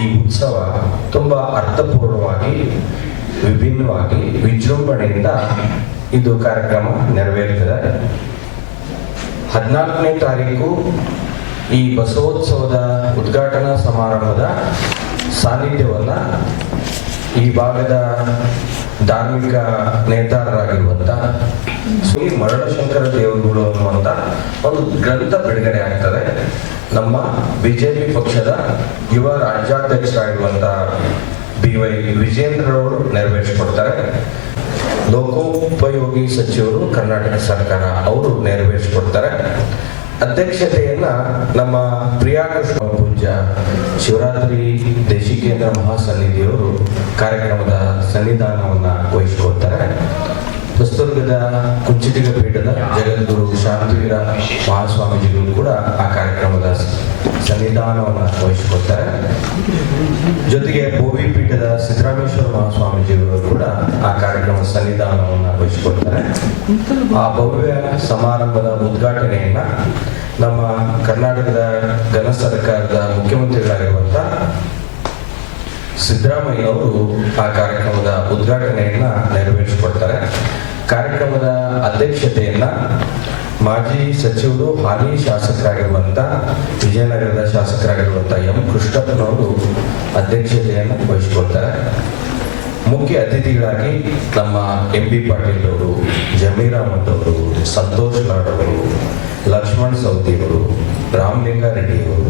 ಈ ಉತ್ಸವ ತುಂಬ ಅರ್ಥಪೂರ್ಣವಾಗಿ, ವಿಭಿನ್ನವಾಗಿ, ವಿಜೃಂಭಣೆಯಿಂದ ಇದು ಕಾರ್ಯಕ್ರಮ ನೆರವೇರುತ್ತದೆ. 14ನೇ ತಾರೀಕು ಈ ಬಸವೋತ್ಸವದ ಉದ್ಘಾಟನಾ ಸಮಾರಂಭದ ಸಾನ್ನಿಧ್ಯವನ್ನು ಈ ಭಾಗದ ಧಾರ್ಮಿಕ ನೇತಾರರಾಗಿರುವಂಥ ಶ್ರೀ ಮರಳಶಂಕರ ದೇವರುಗಳು ಅನ್ನುವಂಥ ಒಂದು ಗ್ರಂಥ ಬಿಡುಗಡೆ ಆಗ್ತದೆ. ನಮ್ಮ ಬಿಜೆಪಿ ಪಕ್ಷದ ಯುವ ರಾಜ್ಯಾಧ್ಯಕ್ಷರಾಗಿರುವಂಥ BY ವಿಜೇಂದ್ರರವರು ನೆರವೇರಿಸಿಕೊಡ್ತಾರೆ. ಲೋಕೋಪಯೋಗಿ ಸಚಿವರು ಕರ್ನಾಟಕ ಸರ್ಕಾರ ಅವರು ನೆರವೇರಿಸಿಕೊಡ್ತಾರೆ. ಅಧ್ಯಕ್ಷತೆಯನ್ನ ನಮ್ಮ ಪ್ರಿಯಾಕೃಷ್ಣ ಪೂಜ್ಯ ಶಿವರಾತ್ರಿ ದೇಶಿಕೇಂದ್ರ ಮಹಾಸನ್ನಿಧಿಯವರು ಕಾರ್ಯಕ್ರಮದ ಸನ್ನಿಧಾನವನ್ನು ವಹಿಸಿಕೊಳ್ತಾರೆ. ಹೊಸದುರ್ಗದ ಕುಂಚಿಟಿಗ ಪೀಠದ ಜಗದ್ಗುರು ಶಾಂತಿವೀರ ಮಹಾಸ್ವಾಮೀಜಿಗಳು ಕೂಡ ಆ ಕಾರ್ಯಕ್ರಮದ ಸನ್ನಿಧಾನವನ್ನು ವಹಿಸಿಕೊಳ್ತಾರೆ. ಜೊತೆಗೆ ಬೋವಿ ಪೀಠದ ಸಿದ್ದರಾಮೇಶ್ವರ ಮಹಾಸ್ವಾಮೀಜಿಗಳು ಕೂಡ ಆ ಕಾರ್ಯಕ್ರಮದ ಸನ್ನಿಧಾನವನ್ನು ವಹಿಸಿಕೊಳ್ತಾರೆ. ಆ ಭವ್ಯ ಸಮಾರಂಭದ ಉದ್ಘಾಟನೆಯನ್ನ ನಮ್ಮ ಕರ್ನಾಟಕದ ಘನ ಸರ್ಕಾರದ ಮುಖ್ಯಮಂತ್ರಿಗಳಾಗಿರುವಂತ ಸಿದ್ದರಾಮಯ್ಯನವರು ಆ ಕಾರ್ಯಕ್ರಮದ ಉದ್ಘಾಟನೆಯನ್ನ ನೆರವೇರಿಸಿಕೊಡ್ತಾರೆ. ಕಾರ್ಯಕ್ರಮದ ಅಧ್ಯಕ್ಷತೆಯನ್ನ ಮಾಜಿ ಸಚಿವರು ಹಾಲಿ ಶಾಸಕರಾಗಿರುವಂತ ವಿಜಯನಗರದ ಶಾಸಕರಾಗಿರುವಂತ ಎಂ ಕೃಷ್ಣಪ್ಪನವರು ಅಧ್ಯಕ್ಷತೆಯನ್ನು ವಹಿಸಿಕೊಳ್ತಾರೆ. ಮುಖ್ಯ ಅತಿಥಿಗಳಾಗಿ ನಮ್ಮ MB ಪಾಟೀಲ್ ಅವರು, ಜಮೀರ್ ಅಹಮದ್ ಅವರು, ಸಂತೋಷ್ ಲಾಡ್ ಅವರು, ಲಕ್ಷ್ಮಣ್ ಸವದಿ ಅವರು, ರಾಮಲಿಂಗಾರೆಡ್ಡಿ ಅವರು,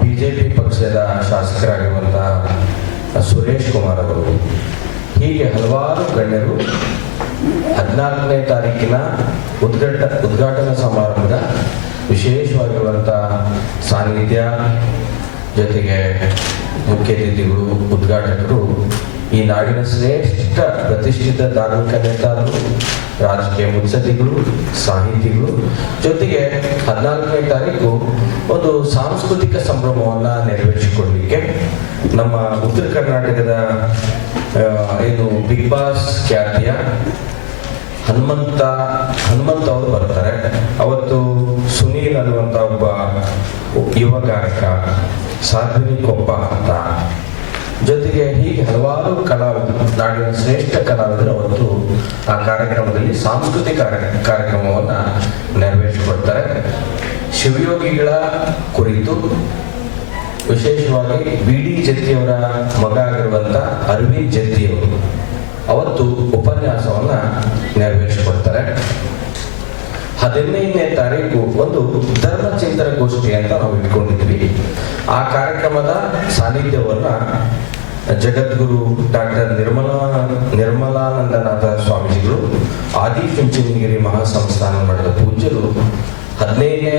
ಬಿಜೆಪಿ ಪಕ್ಷದ ಶಾಸಕರಾಗಿರುವಂತಹ ಸುರೇಶ್ ಕುಮಾರ್ ಅವರು, ಹೀಗೆ ಹಲವಾರು ಗಣ್ಯರು 14ನೇ ತಾರೀಕಿನ ಉದ್ಘಾಟನಾ ಸಮಾರಂಭದ ವಿಶೇಷವಾಗಿರುವಂತಹ ಸಾನ್ನಿಧ್ಯ, ಜೊತೆಗೆ ಮುಖ್ಯ ಅತಿಥಿಗಳು, ಉದ್ಘಾಟಕರು, ಈ ನಾಡಿನ ಶ್ರೇಷ್ಠ ಪ್ರತಿಷ್ಠಿತ ಧಾರ್ಮಿಕ ನೇತಾರರು, ರಾಜಕೀಯ ಮುತ್ಸದ್ದಿಗಳು, ಸಾಹಿತಿಗಳು, ಜೊತೆಗೆ 14ನೇ ತಾರೀಕು ಒಂದು ಸಾಂಸ್ಕೃತಿಕ ಸಂಭ್ರಮವನ್ನು ನೆರವೇರಿಸಿಕೊಳ್ಳಲಿಕ್ಕೆ ನಮ್ಮ ಉತ್ತರ ಕರ್ನಾಟಕದ ಏನು ಬಿಗ್ ಬಾಸ್ ಖ್ಯಾತಿಯ ಹನುಮಂತ ಅವರು ಬರ್ತಾರೆ. ಅವತ್ತು ಸುನೀಲ್ ಅನ್ನುವಂಥ ಒಬ್ಬ ಯುವ ಗಾಯಕ, ಸಾಧ್ವಿನಿ ಕೊಪ್ಪ ಅಂತ, ಜೊತೆಗೆ ಹೀಗೆ ಹಲವಾರು ಕಲಾವಿದರು, ನಾಡಿನ ಶ್ರೇಷ್ಠ ಕಲಾವಿದರು ಅವತ್ತು ಆ ಕಾರ್ಯಕ್ರಮದಲ್ಲಿ ಸಾಂಸ್ಕೃತಿಕ ಕಾರ್ಯಕ್ರಮವನ್ನು ನೆರವೇರಿಸಿಕೊಡ್ತಾರೆ. ಶಿವಯೋಗಿಗಳ ಕುರಿತು ವಿಶೇಷವಾಗಿ BD ಜತ್ತಿಯವರ ಮಗ ಆಗಿರುವಂತ ಅರವಿಂದ್ ಜತ್ತಿಯವರು ಅವತ್ತು ಉಪನ್ಯಾಸವನ್ನ ನೆರವೇರಿಸಿಕೊಡ್ತಾರೆ. 15ನೇ ತಾರೀಕು ಒಂದು ಧರ್ಮ ಚಿಂತನ ಗೋಷ್ಠಿ ಅಂತ ನಾವು ಇಟ್ಕೊಂಡಿದ್ವಿ. ಆ ಕಾರ್ಯಕ್ರಮದ ಸಾನ್ನಿಧ್ಯವನ್ನ ಜಗದ್ಗುರು ಡಾಕ್ಟರ್ ನಿರ್ಮಲಾನಂದನಾಥ ಸ್ವಾಮೀಜಿಗಳು, ಆದಿಚುಂಚನಗಿರಿ ಮಹಾಸಂಸ್ಥಾನ ಮಠದ ಪೂಜ್ಯರು 15ನೇ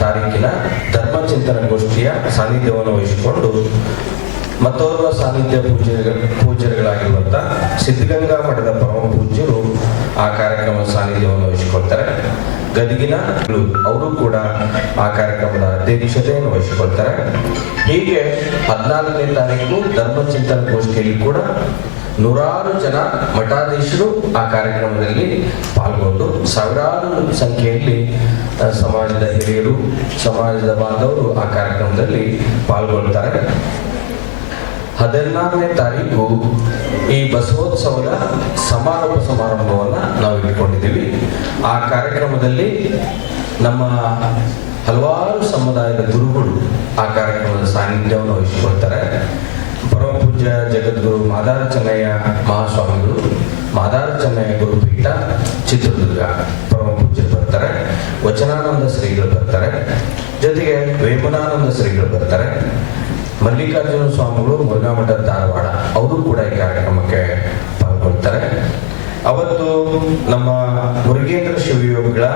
ತಾರೀಕಿನ ಧರ್ಮ ಚಿಂತನ ಗೋಷ್ಠಿಯ ಸಾನ್ನಿಧ್ಯವನ್ನು ವಹಿಸಿಕೊಂಡು ಮತ್ತೋರ್ವ ಸಾನ್ನಿಧ್ಯ ಪೂಜ್ಯರುಗಳಾಗಿರುವಂತ ಸಿದ್ಧಗಂಗಾ ಮಠದ ಪರಮ ಪೂಜ್ಯರು ಆ ಕಾರ್ಯಕ್ರಮದ ಸಾನ್ನಿಧ್ಯವನ್ನು ವಹಿಸಿಕೊಳ್ತಾರೆ. ಗದಗಿನ ಅವರು ಕೂಡ ಆ ಕಾರ್ಯಕ್ರಮದ ಅಧ್ಯಕ್ಷತೆಯನ್ನು ವಹಿಸಿಕೊಳ್ತಾರೆ. ಹೀಗೆ 14ನೇ ತಾರೀಕು ಧರ್ಮ ಚಿಂತನ ಗೋಷ್ಠಿಯಲ್ಲಿ ಕೂಡ ನೂರಾರು ಜನ ಮಠಾಧೀಶರು ಆ ಕಾರ್ಯಕ್ರಮದಲ್ಲಿ ಪಾಲ್ಗೊಂಡು ಸಾವಿರಾರು ಸಂಖ್ಯೆಯಲ್ಲಿ ಸಮಾಜದ ಹಿರಿಯರು, ಸಮಾಜದ ಬಾಂಧವರು ಆ ಕಾರ್ಯಕ್ರಮದಲ್ಲಿ ಪಾಲ್ಗೊಳ್ತಾರೆ. 14ನೇ ತಾರೀಕು ಈ ಬಸವೋತ್ಸವದ ಸಮಾರೋಪ ಸಮಾರಂಭವನ್ನು ನಾವು ಇಟ್ಕೊಂಡಿದ್ದೀವಿ. ಆ ಕಾರ್ಯಕ್ರಮದಲ್ಲಿ ನಮ್ಮ ಹಲವಾರು ಸಮುದಾಯದ ಗುರುಗಳು ಆ ಕಾರ್ಯಕ್ರಮದ ಸಾನ್ನಿಧ್ಯವನ್ನು ವಹಿಸಿಕೊಳ್ತಾರೆ. ಪರಮ ಪೂಜ್ಯ ಜಗದ್ಗುರು ಮಾದಾರ ಚೆನ್ನಯ್ಯ ಮಹಾಸ್ವಾಮಿಗಳು, ಮಾದಾರ ಚೆನ್ನಯ್ಯ ಗುರುಪೀಠ ಚಿತ್ರದುರ್ಗ ಪರಮ ಪೂಜ್ಯರು ಬರ್ತಾರೆ. ವಚನಾನಂದ ಶ್ರೀಗಳು ಬರ್ತಾರೆ. ಜೊತೆಗೆ ವೇಮನಾನಂದ ಶ್ರೀಗಳು ಬರ್ತಾರೆ. ಮಲ್ಲಿಕಾರ್ಜುನ ಸ್ವಾಮಿಗಳು ಮುರುಘಾಮಠ ಧಾರವಾಡ ಅವರು ಕೂಡ ಈ ಕಾರ್ಯಕ್ರಮಕ್ಕೆ ಪಾಲ್ಗೊಳ್ತಾರೆ. ಅವತ್ತು ನಮ್ಮ ಮುರುಗೇಂದ್ರ ಶಿವಯೋಗಿಗಳ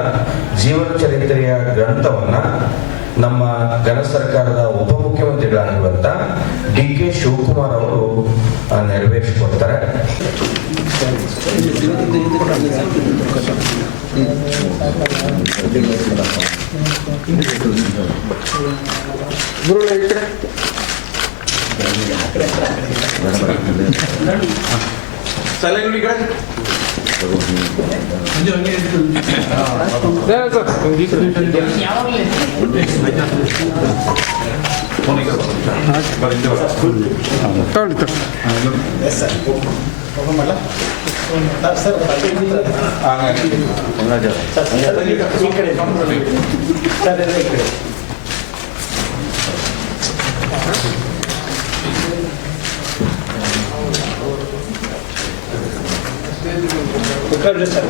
ಜೀವನ ಚರಿತ್ರೆಯ ಗ್ರಂಥವನ್ನ ನಮ್ಮ ಘನ ಸರ್ಕಾರದ ಉಪಮುಖ್ಯಮಂತ್ರಿಗಳಾಗಿರುವಂತ DK ಶಿವಕುಮಾರ್ ಅವರು ನೆರವೇರಿಸಿಕೊಡ್ತಾರೆ. ತೊಗೊಳ್ಳಿ ಸರ್